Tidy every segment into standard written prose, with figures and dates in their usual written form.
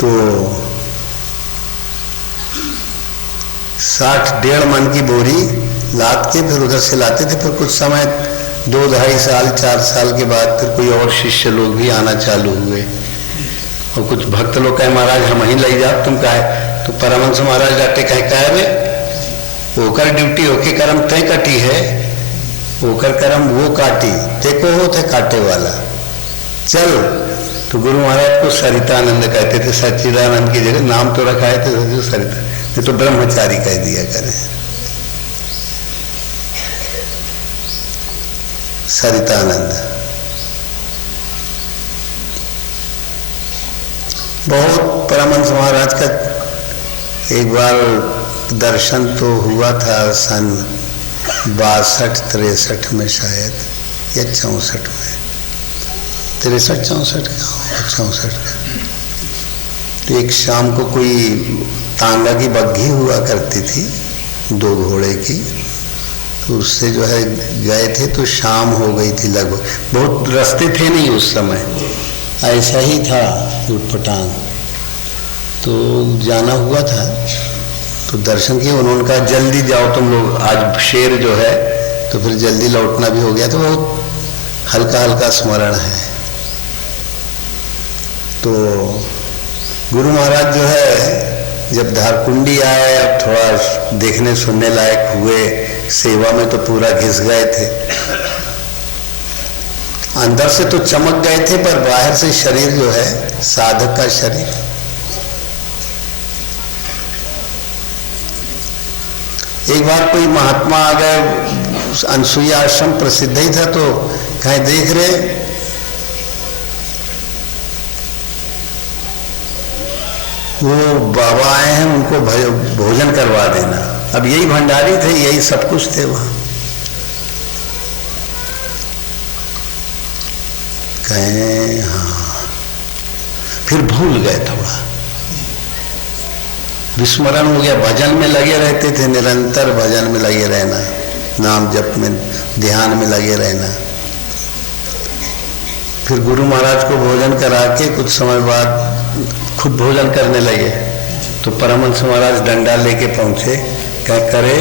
तो 60-1.5 मन की बोरी लाद के फिर उधर से लाते थे। फिर कुछ समय 2-2.5 साल 4 साल के बाद फिर कोई और शिष्य लोग भी आना चालू हुए और कुछ भक्त लोग कहे महाराज हम ही ले जाओ, तुम कहे? तो परमहंस महाराज डांटे, कहे रे ओकर ड्यूटी होके कर्म तय कटी है, ओकर कर्म वो काटी, देखो हो थे काटे वाला, चल। तो गुरु महाराज को सरितानंद कहते थे, सच्चिदानंद की जगह नाम तो रखा है तो सरिता, ये तो ब्रह्मचारी कह दिया करें, सरितानंद। बहुत परमहंस महाराज का एक बार दर्शन तो हुआ था सन 62-63 में शायद, या 64 में, 63-64 का 64 का। तो एक शाम को कोई तांगा की बग्घी हुआ करती थी 2 घोड़े की, तो उससे जो है गए थे तो शाम हो गई थी लगभग, बहुत रास्ते थे नहीं उस समय, ऐसा ही था उटपटांग। तो जाना हुआ था तो दर्शन किए, उन्होंने कहा जल्दी जाओ तुम लोग, आज शेर जो है, तो फिर जल्दी लौटना भी हो गया। तो बहुत हल्का हल्का स्मरण है। तो गुरु महाराज जो है जब धारकुंडी आए, अब थोड़ा देखने सुनने लायक हुए, सेवा में तो पूरा घिस गए थे, अंदर से तो चमक गए थे पर बाहर से शरीर जो है साधक का शरीर। एक बार कोई महात्मा आ गए, अनसुईया आश्रम प्रसिद्ध ही था, तो कहीं देख रहे वो बाबा आए हैं, उनको भोजन करवा देना। अब यही भंडारी थे, यही सब कुछ थे वहां। कहें हाँ, फिर भूल गए, थोड़ा विस्मरण हो गया। भजन में लगे रहते थे, निरंतर भजन में लगे रहना, नाम जप में, ध्यान में लगे रहना। फिर गुरु महाराज को भोजन करा के कुछ समय बाद खुद भोजन करने लगे, तो परमहंस महाराज डंडा लेके पहुंचे, क्या करे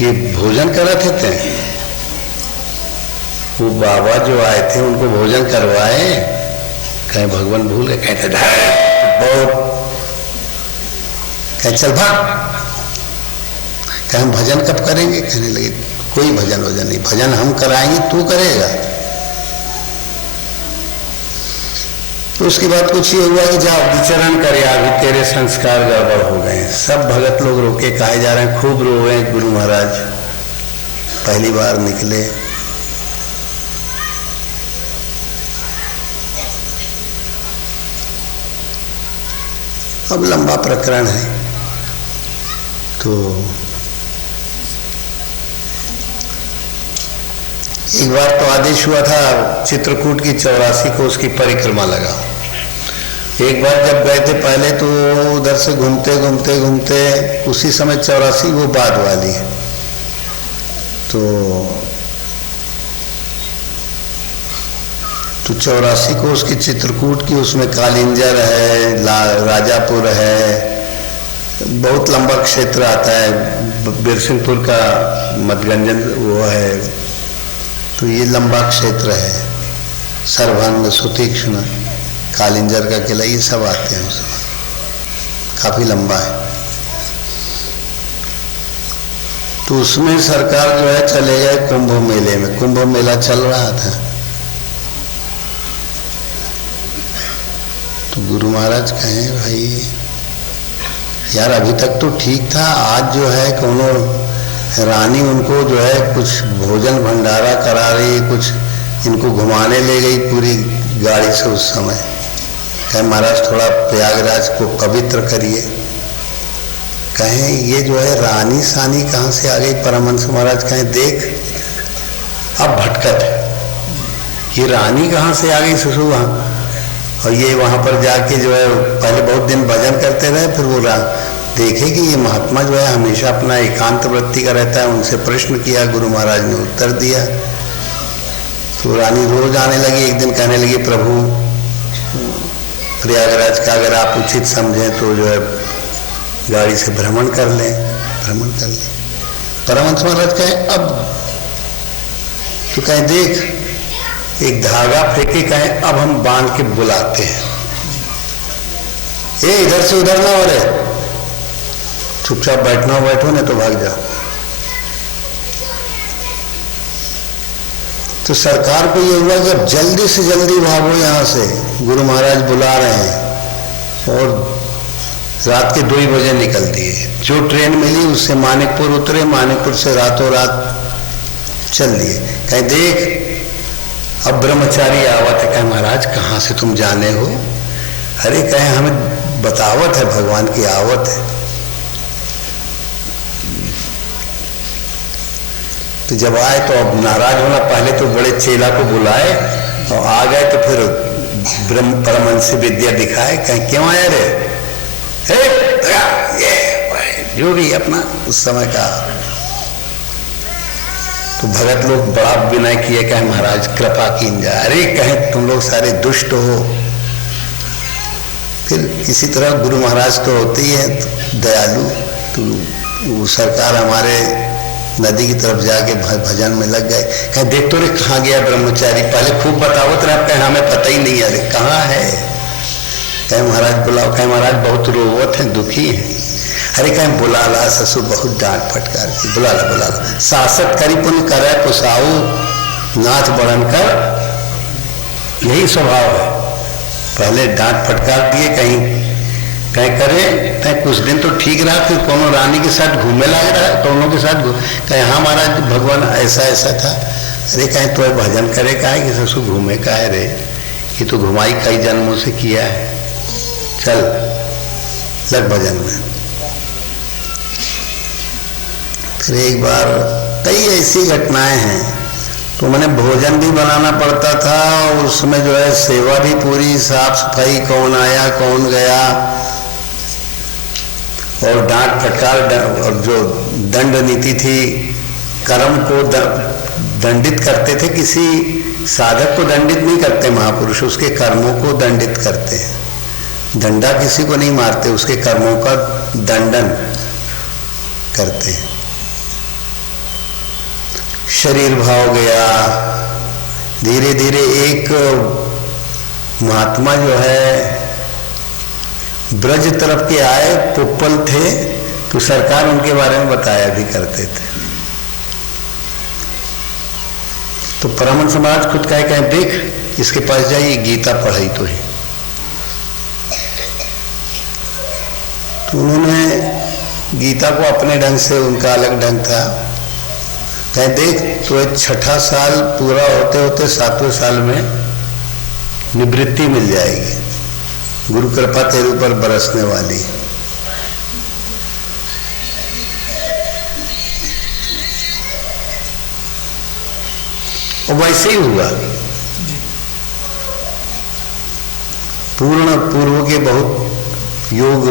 ये भोजन कराते थे। वो बाबा जो आए थे उनको भोजन करवाए, कहीं भगवान भूल गए, कहते बहुत, कहे चल भाग, कहे हम भजन कब करेंगे। कहने लगे कोई भजन वजन नहीं, भजन हम कराएंगे, तू करेगा। तो उसके बाद कुछ ये हुआ कि जाओ विचरण करे, अभी तेरे संस्कार गड़बड़ हो गए। सब भगत लोग रोके कहे जा रहे हैं, खूब रोए गुरु महाराज, पहली बार निकले। अब लंबा प्रकरण है। तो एक बार तो आदेश हुआ था चित्रकूट की 84 को उसकी परिक्रमा लगा। एक बार जब गए थे पहले तो उधर से घूमते घूमते घूमते उसी समय 84 वो बाद वाली है, तो 84 को उसकी चित्रकूट की, उसमें कालिंजर है, राजापुर है, बहुत लंबा क्षेत्र आता है, बिरसिंहपुर का मधगंजन वो है, तो ये लंबा क्षेत्र है। सरभंग, सुतीक्ष्ण, कालिंजर का किला, ये सब आते हैं उसमें, काफी लंबा है। तो उसमें सरकार जो है चले गए कुंभ मेले में, कुंभ मेला चल रहा था। तो गुरु महाराज कहें भाई यार अभी तक तो ठीक था, आज जो है कोनो रानी उनको जो है कुछ भोजन भंडारा करा रही, कुछ इनको घुमाने ले गई पूरी गाड़ी से उस समय। कहें महाराज थोड़ा प्रयागराज को पवित्र करिए। कहें ये जो है रानी सानी कहाँ से आ गई। परमहंस महाराज कहें देख अब भटकत है, ये रानी कहाँ से आ गई सुसु वहाँ। और ये वहाँ पर जाके जो है पहले बहुत दिन भजन करते रहे, फिर वो देखे कि ये महात्मा जो है हमेशा अपना एकांत वृत्ति का रहता है। उनसे प्रश्न किया, गुरु महाराज ने उत्तर दिया। तो रानी रोज आने लगी। एक दिन कहने लगी प्रभु प्रयागराज का अगर आप उचित समझें तो जो है गाड़ी से भ्रमण कर लें। परमहंस महाराज कहें अब तो कहें देख एक धागा फेंके, कहें अब हम बांध के बुलाते हैं, ये इधर से उधर ना हो रहे, चुपचाप बैठो नहीं तो भाग जाओ। तो सरकार को ये हुआ कि अब जल्दी से जल्दी भागो यहाँ से, गुरु महाराज बुला रहे हैं। और रात के 2 बजे निकल दिए। जो ट्रेन मिली उससे मानिकपुर उतरे, मानिकपुर से रातों रात चल दिए। कहीं देख अब ब्रह्मचारी आवत है। कहे महाराज कहाँ से तुम जाने हो? अरे कहे हमें बतावत है, भगवान की आवत है। तो जब आए तो अब नाराज होना, पहले तो बड़े चेला को बुलाए और आ गए तो फिर ब्रह्म परमहंस विद्या दिखाए। कहीं क्यों आए रे? ये जो भी अपना उस समय का। तो भगत लोग बड़ा विनय किए, कहे महाराज कृपा कीन जाए। अरे कहें तुम लोग सारे दुष्ट हो। फिर किसी तरह गुरु महाराज तो होते ही है दयालु, तो वो सरकार हमारे नदी की तरफ जाके भजन में लग गए। कहे देख तो रे कहाँ गया ब्रह्मचारी, पहले खूब बतावत रहा, कहे हमें पता ही नहीं है, अरे कहाँ है? कहे महाराज बुलाओ। कहे महाराज बहुत रोवत है, दुखी है। अरे कहे बुला ला, ससुर बहुत डांट फटकार की, बुला ला। शासक करी पुण्य करे कुसाऊ, नाच बढ़न कर, यही स्वभाव है। पहले डांट फटकार दिए, कहीं करे, कहीं कुछ दिन तो ठीक रहा, फिर कोनो रानी के साथ घूमे लग रहा है, दोनों के साथ कहे हाँ महाराज भगवान ऐसा था। अरे कहीं तो भजन करे का है कि ससुर घूमे का है रे, ये तो घुमाई कई जन्मों से किया है, चल लग भजन में। फिर एक बार कई ऐसी घटनाएं हैं, तो मैंने भोजन भी बनाना पड़ता था और उसमें जो है सेवा भी पूरी, साफ सफाई, कौन आया कौन गया, और डांट फटकार, और जो दंड नीति थी, कर्म को दंडित करते थे। किसी साधक को दंडित नहीं करते महापुरुष, उसके कर्मों को दंडित करते हैं। दंडा किसी को नहीं मारते, उसके कर्मों का दंडन करते हैं। शरीर भाव गया, धीरे धीरे एक महात्मा जो है ब्रज तरफ के आए, पुप्पल थे, तो सरकार उनके बारे में बताया भी करते थे। तो परमहंस महाराज खुद कहे देख इसके पास जाइए, गीता पढ़ाई तो है। तो उन्होंने गीता को अपने ढंग से, उनका अलग ढंग था, कहे देख तो 6ठा साल पूरा होते होते 7वें साल में निवृत्ति मिल जाएगी, गुरु कृपा तेरे ऊपर बरसने वाली। और वैसे ही हुआ। पूर्व के बहुत योग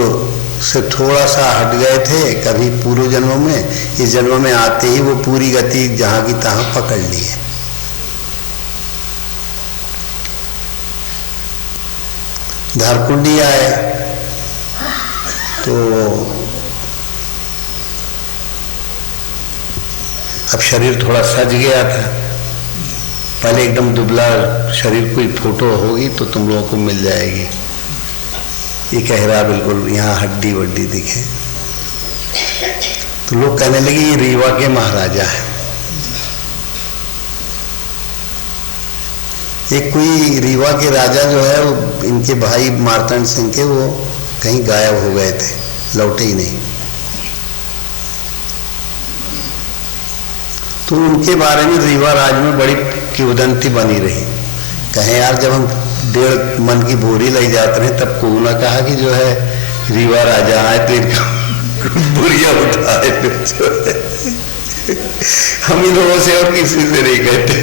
से थोड़ा सा हट गए थे कभी पूर्व जन्मों में, इस जन्म में आते ही वो पूरी गति जहां की तहां पकड़ ली है। धारकुंडी आए तो अब शरीर थोड़ा सज गया था, पहले एकदम दुबला शरीर, कोई फोटो होगी तो तुम लोगों को मिल जाएगी, ये कह रहा बिल्कुल यहाँ हड्डी वड्डी दिखे। तो लोग कहने लगे ये रीवा के महाराजा है। एक कोई रीवा के राजा जो है वो इनके भाई मार्तंड सिंह के, वो कहीं गायब हो गए थे, लौटे ही नहीं। तो उनके बारे में रीवा राज में बड़ी किंवदंती बनी रही। कहें यार जब हम 1.5 मन की बोरी ले जाते रहे तब को ना कहा कि जो है रीवा राजा आए तो इनका बोरिया उठाए, हम इन लोगों से और किसी से नहीं कहते।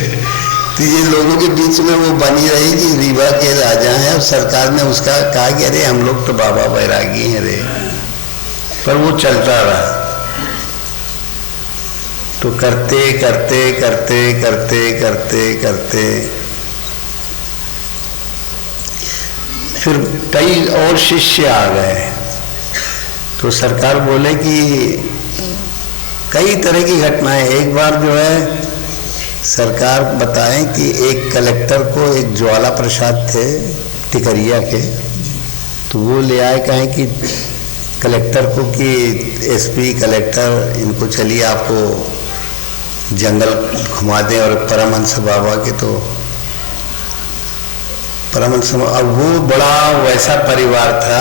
तो ये लोगों के बीच में वो बनी रही कि रीवा के राजा हैं, और सरकार ने उसका कहा कि अरे हम लोग तो बाबा बैरागी हैं रे, पर वो चलता रहा। तो करते करते करते करते करते करते फिर कई और शिष्य आ गए। तो सरकार बोले कि कई तरह की घटनाएं। एक बार जो है सरकार बताएं कि एक कलेक्टर को, एक ज्वाला प्रसाद थे टिकरिया के, तो वो ले आए, कहें कि कलेक्टर को कि एसपी कलेक्टर इनको चलिए आपको जंगल घुमा दें और परमहंस बाबा के। तो परमहंस, अब वो बड़ा वैसा परिवार था,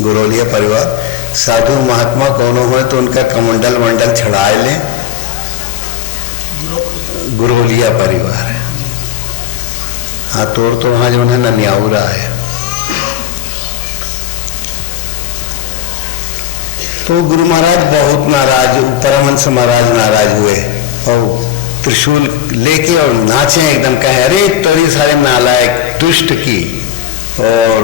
गुरोलिया परिवार, साधु महात्मा कोनो हो तो उनका कमंडल मंडल चढ़ाए लें, गुरोलिया परिवार है। हाँ तोड़ तो वहाँ जो है ननियाउरा है। तो गुरु महाराज बहुत नाराज, परमहंस महाराज नाराज हुए और त्रिशूल लेके और नाचे एकदम, कहे अरे तेरी सारे नालायक दुष्ट की, और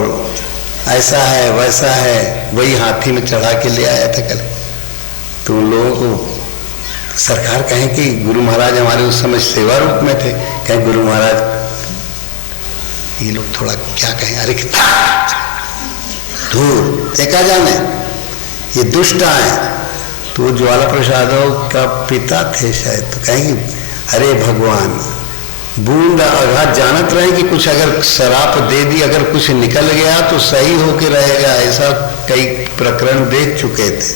ऐसा है वैसा है। वही हाथी में चढ़ा के ले आया था कल। तो उन लोगों को सरकार कहें कि गुरु महाराज हमारे उस समय सेवा रूप में थे, कहें गुरु महाराज ये लोग थोड़ा क्या कहें, अरे दूर देखा जाने ये दुष्ट आए। तो वो ज्वाला प्रसाद का पिता थे शायद, तो कहेंगे अरे भगवान बूंद आघात जानत रहे कि कुछ अगर शराप दे दी, अगर कुछ निकल गया तो सही होके रहेगा। ऐसा कई प्रकरण देख चुके थे।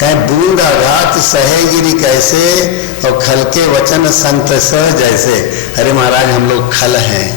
कहें बूंद आघात सहेगिरी कैसे, और खल के वचन संत सह जैसे। अरे महाराज हम लोग खल हैं,